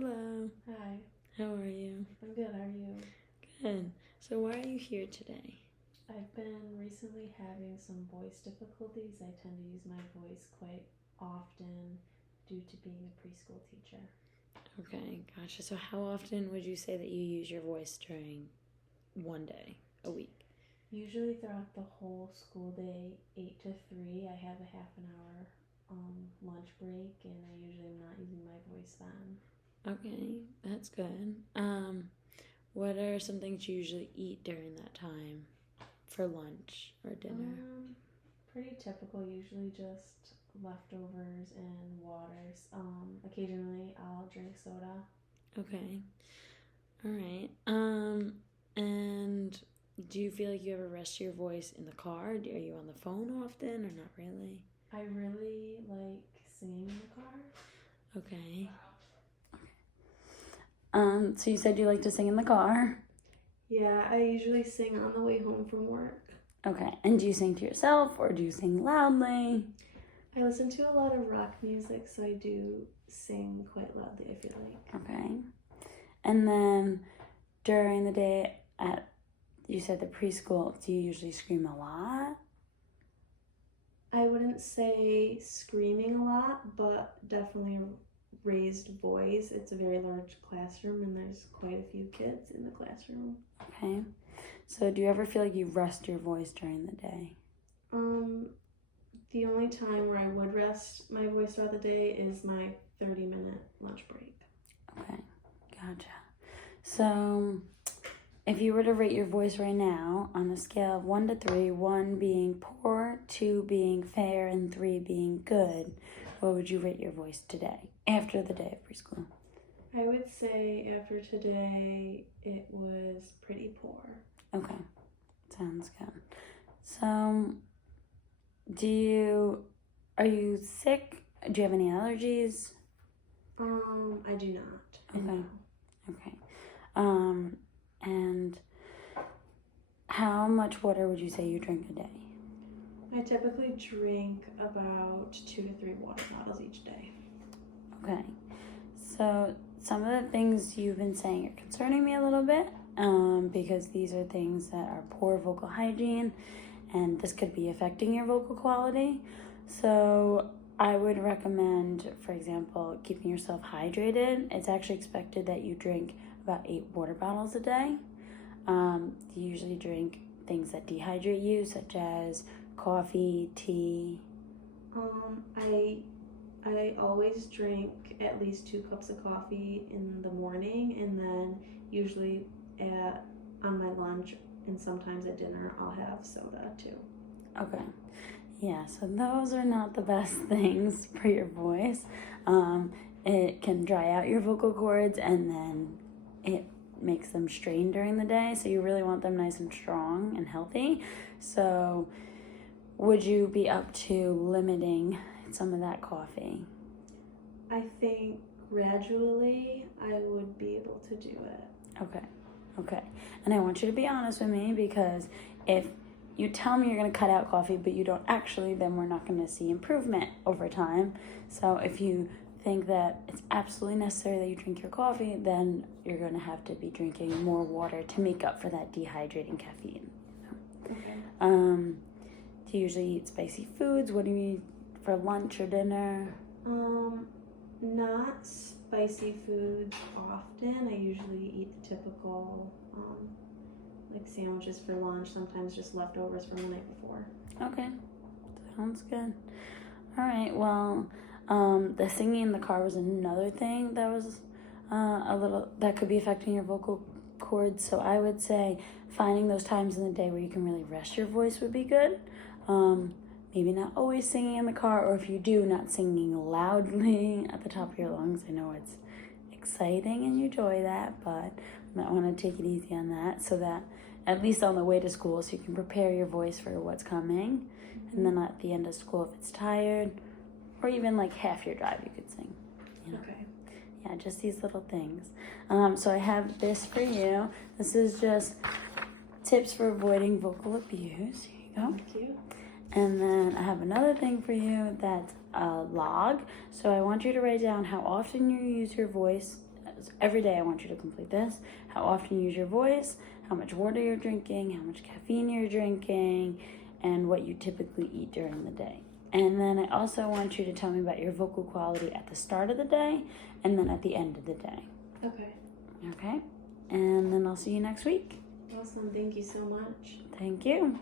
Hello. Hi. How are you? I'm good. How are you? Good. So why are you here today? I've been recently having some voice difficulties. I tend to use my voice quite often due to being a preschool teacher. Okay, gotcha. So how often would you say that you use your voice during one day a week? Usually throughout the whole school day, 8 to 3, I have a half an hour lunch break, and I usually am not using my voice then. Okay, that's good. What are some things you usually eat during that time for lunch or dinner? Pretty typical, usually just leftovers and waters. Occasionally I'll drink soda. Okay. All right. And do you feel like you ever rest your voice in the car? Are you on the phone often or not really? I really like singing in the car. Okay. So you said you like to sing in the car? Yeah, I usually sing on the way home from work. Okay. And do you sing to yourself or do you sing loudly? I listen to a lot of rock music, so I do sing quite loudly, I feel like. Okay. And then during the day you said the preschool, do you usually scream a lot? I wouldn't say screaming a lot, but definitely a raised voice. It's a very large classroom, and there's quite a few kids in the classroom. Okay. So do you ever feel like you rest your voice during the day? The only time where I would rest my voice throughout the day is my 30-minute lunch break. Okay, gotcha. So if you were to rate your voice right now on a scale of 1 to 3, 1 being poor, 2 being fair, and 3 being good, what would you rate your voice today, after the day of preschool? I would say after today, it was pretty poor. Okay, sounds good. So, are you sick? Do you have any allergies? I do not. Okay. Okay. And how much water would you say you drink a day? I typically drink about 2 to 3 water bottles each day. Okay. So some of the things you've been saying are concerning me a little bit, because these are things that are poor vocal hygiene, and this could be affecting your vocal quality. So I would recommend, for example, keeping yourself hydrated. It's actually expected that you drink about 8 water bottles a day. You usually drink things that dehydrate you, such as coffee, tea. I always drink at least 2 cups of coffee in the morning, and then usually on my lunch and sometimes at dinner I'll have soda too. Okay. Yeah, so those are not the best things for your voice. It can dry out your vocal cords, and then it makes them strain during the day, so you really want them nice and strong and healthy. So would you be up to limiting some of that coffee? I think gradually I would be able to do it. Okay. And I want you to be honest with me, because if you tell me you're going to cut out coffee but you don't actually, then we're not going to see improvement over time. So if you think that it's absolutely necessary that you drink your coffee, then you're going to have to be drinking more water to make up for that dehydrating caffeine. Okay. Do you usually eat spicy foods? What do you eat for lunch or dinner? Not spicy foods often. I usually eat the typical like sandwiches for lunch, sometimes just leftovers from the night before. Okay, sounds good. All right, well, the singing in the car was another thing that was that could be affecting your vocal cords. So I would say finding those times in the day where you can really rest your voice would be good. Maybe not always singing in the car, or if you do, not singing loudly at the top of your lungs. I know it's exciting and you enjoy that, but you might want to take it easy on that, so that at least on the way to school, so you can prepare your voice for what's coming. And then at the end of school, if it's tired, or even like half your drive, you could sing. You know? Okay. Yeah, just these little things. So I have this for you. This is just tips for avoiding vocal abuse. Here you go. Thank you. And then I have another thing for you that's a log. So I want you to write down how often you use your voice So every day I want you to complete this. How often you use your voice, how much water you're drinking, how much caffeine you're drinking, and what you typically eat during the day. And then I also want you to tell me about your vocal quality at the start of the day and then at the end of the day. Okay. Okay? And then I'll see you next week. Awesome. Thank you so much. Thank you.